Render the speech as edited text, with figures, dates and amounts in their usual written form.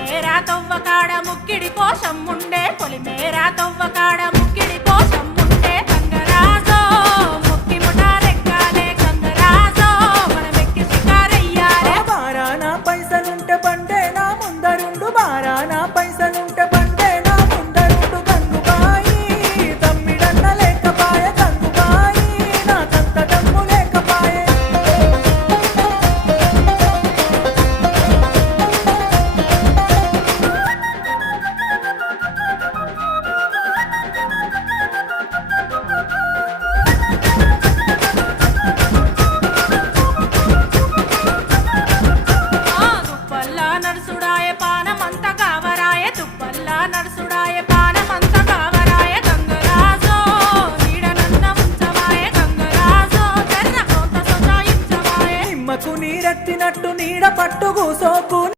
పొలిమేరా తవ్వకాడ ముక్కిడి కోసం ఉండే పొలిమేరా తవ్వకాడ ముక్కిడి కోసం ఉండే గంగరాజో ముక్కి ముఠారెక్కాలే గంగరాజో మనమెక్కి షికారయ్యాలే బారాన పైసలుంటే బండే నా ముందరుండు బారాన పైసలుంటే బండే నా ముందరుండు గంగుబాయి తమ్మిడన్న లేకపాయ గంగుబాయి నాకంత దమ్ము లేకపాయే తుప్పల్లా నడుసుడాయ పానమంత కావరాయ తుప్పల్లా నడుసుడాయ పానమంత కావరాయ గంగరాజో నీడనన్న ఉంచవాయ గంగరాజో తెర్ర కొంత సొచాయించవాయ నిమ్మకు నీరెత్తినట్టు నీడ పట్టు కూసోకు